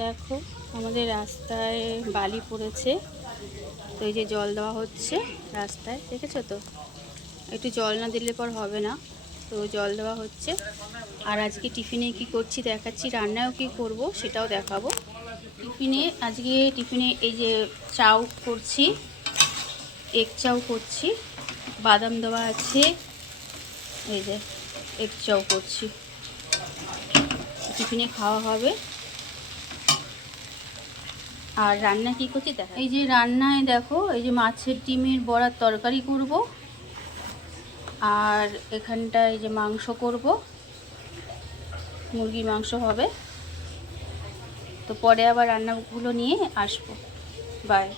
দেখো আমাদের রাস্তায় বালি পড়েছে, তো এই যে জল দেওয়া হচ্ছে রাস্তায়, দেখেছো তো? একটু জল না দিলে পর হবে না, তো জল দেওয়া হচ্ছে। আর আজকে টিফিনে কি করছি দেখাচ্ছি, রান্নাও কি করব সেটাও দেখাবো। টিফিনে এই যে চাউ করছি, এগ চাউ করছি, বাদাম দেওয়া আছে, এই যে এগ চাউ করছি, টিফিনে খাওয়া হবে। আর রান্না কি করছি দেখা, এই যে রান্নায় দেখো এই যে মাছের ডিমের বড়ার তরকারি করব, আর এখানটায় এই যে মাংস করব, মুরগির মাংস হবে। তো পরে আবার রান্নাগুলো নিয়ে আসবো। বাই।